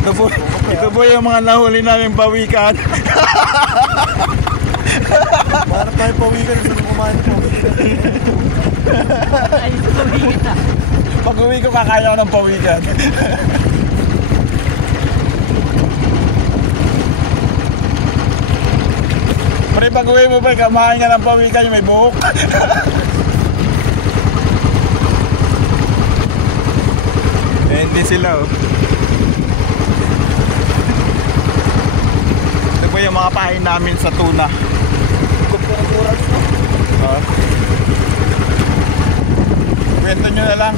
Ito po yung mga nahuli namin pawikan. Para tayo pawikan sa kumain po. Ay, pawikan. Pag-uwi ko kakaya ko ng pawikan. Pre, pag-uwi mo ba, kamain ka ng pawikan yung may buhok. Hindi sila oh. Ito po yung mga pain namin sa tuna. Kupura-pura dito. Kwento nyo na lang.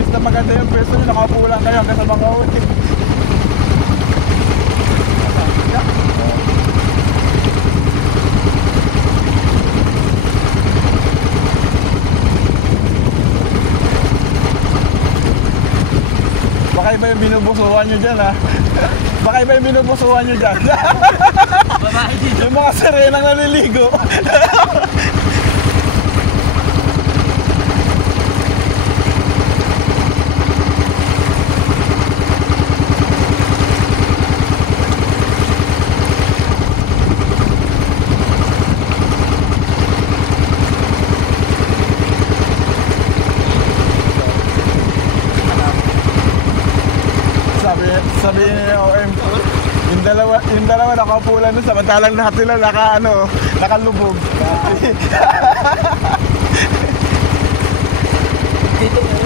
Basta maganda yung pwesto nyo, nakaupo lang kayo hanggang sa mga uli. Baka iba yung binubusuhan nyo dyan ha. Baka iba yung binubusuhan nyo dyan. Babae dito. Yung mga sirenang naliligo. Sabi ni OM, yung dalawa nakaupulan nun, samantalang lahat nila nakalubog. Dito nga.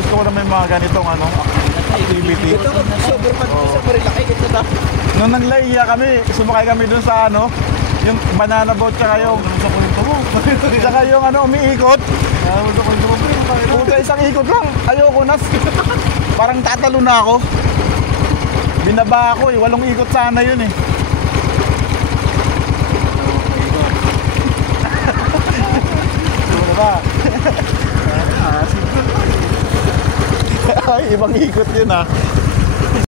Gusto ko na may mga ganitong activity. Ito ko sobrang laki ito ta. Nung naglaiya kami, sumakay kami dun sa yung banana boat tsaka yung tsaka yung umiikot. Puta, isang ikot lang. Ayoko na. Parang tatalo na ako. Binaba ako 8 ikot sana yun eh. Diba? Ay, ibang ikot yun ah.